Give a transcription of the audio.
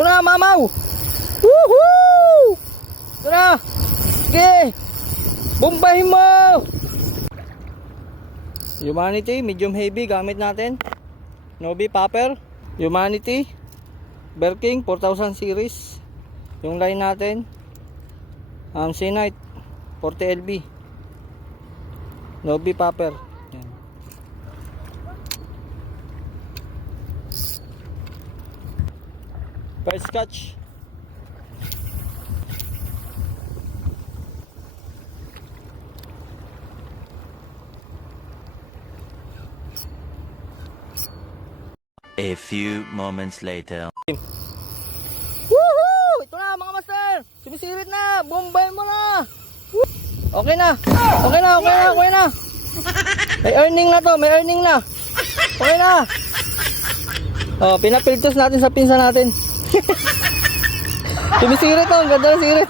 Ito na, mamaw. Woohoo! Ito na. Sige. Bombahin mo. Humanity, medium heavy gamit natin. Nobi popper. Humanity. Berking 4000 series. Yung line natin. Sinite 40 LB. Nobi popper. Yan. First catch. A few moments later. Woohoo! Ito na mga master. Sumisirit na. Bombay mo na. Woo! Okay na. Okay na, okay na, okay na. May earning na to, may earning na. Okay na. Oh, pinapiltos natin sa pinsa natin. Sumisirit to, ang ganda ng sirit.